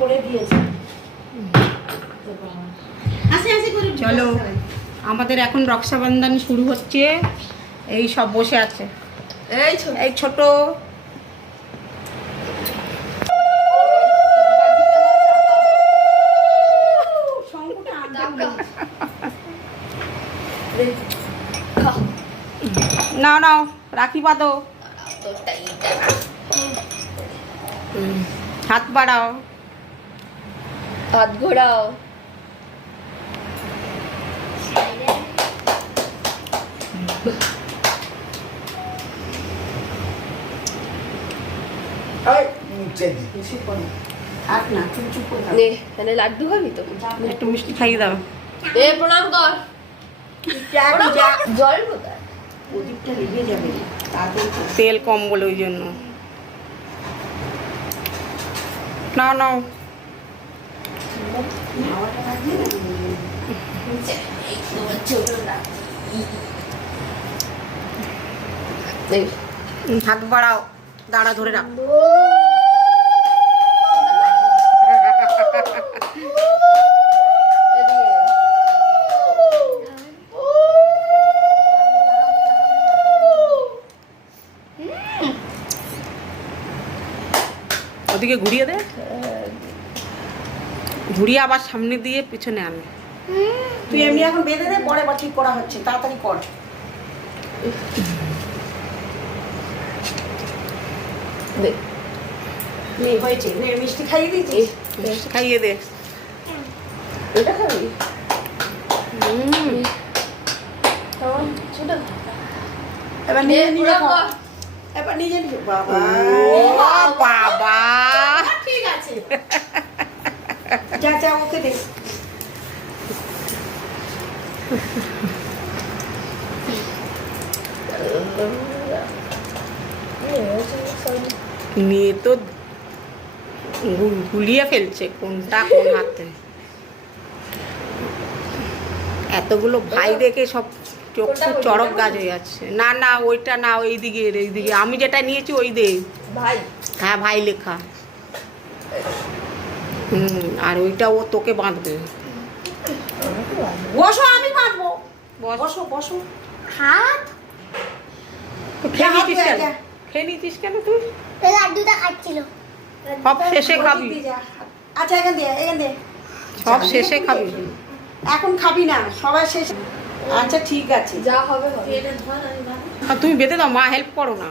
করে দিয়েছে। চলো আমাদের এখন রক্ষাবন্ধন শুরু হচ্ছে। এই সব বসে আছে, এই ছোট নাও নাও রাখি বাঁধো, হাত বাড়াও, হাত ঘোরাও। লাড্ডু খাবি তো, একটু মিষ্টি খাইয়ে দাও। প্রণাম কর। জল কোথায়? প্রদীপটা লেগে যাবে, তেল কম বলে ওই জন্য। নাও নাও, হাত বাড়াও, দাঁড়া ধরে রাখ। ওদিকে ঘুরিয়ে দে, ঘুরিয়ে আবার সামনে দিয়ে পিছনে আনে। তুই এমনি এখন বেঁধে দে, পরে আবার ঠিক করা হচ্ছে, তাড়াতাড়ি কর। হয়েছে, মিষ্টি খাইয়ে দিয়েছিস, মিষ্টি খাইয়ে দে। এটা খাবি? এবার নিজে নিজে খা, এবার নিজে নিজে। বাবা বাবা, ঠিক আছে, যা যা ওকে দে। মেয়ে তো গুলিয়ে ফেলছে কোনটা কোন হাতে। এতগুলো ভাই দেখে সব চক্ষু চড়ক গাছ হয়ে যাচ্ছে। না না ওইটা না, এইদিকে এইদিকে আমি যেটা নিয়েছি ওই দে ভাই। হ্যাঁ ভাই লেখা। আর ওইটা ও তোকে বাঁধবে। বসো, আমি বাঁধবো। বসো বসো। হাত খেয়ে নিতিস কেন? খেয়ে নিতিস কেন তুই? লাড্ডুটা খাচ্ছিল। সব শেষে খাবি। আচ্ছা এখান দিয়ে, এখান দিয়ে। সব শেষে খাবি, এখন খাবি না, সবাই শেষে। আচ্ছা ঠিক আছে, যা হবে হবে। তুমি বেঁধে দাও, মা হেল্প করো না।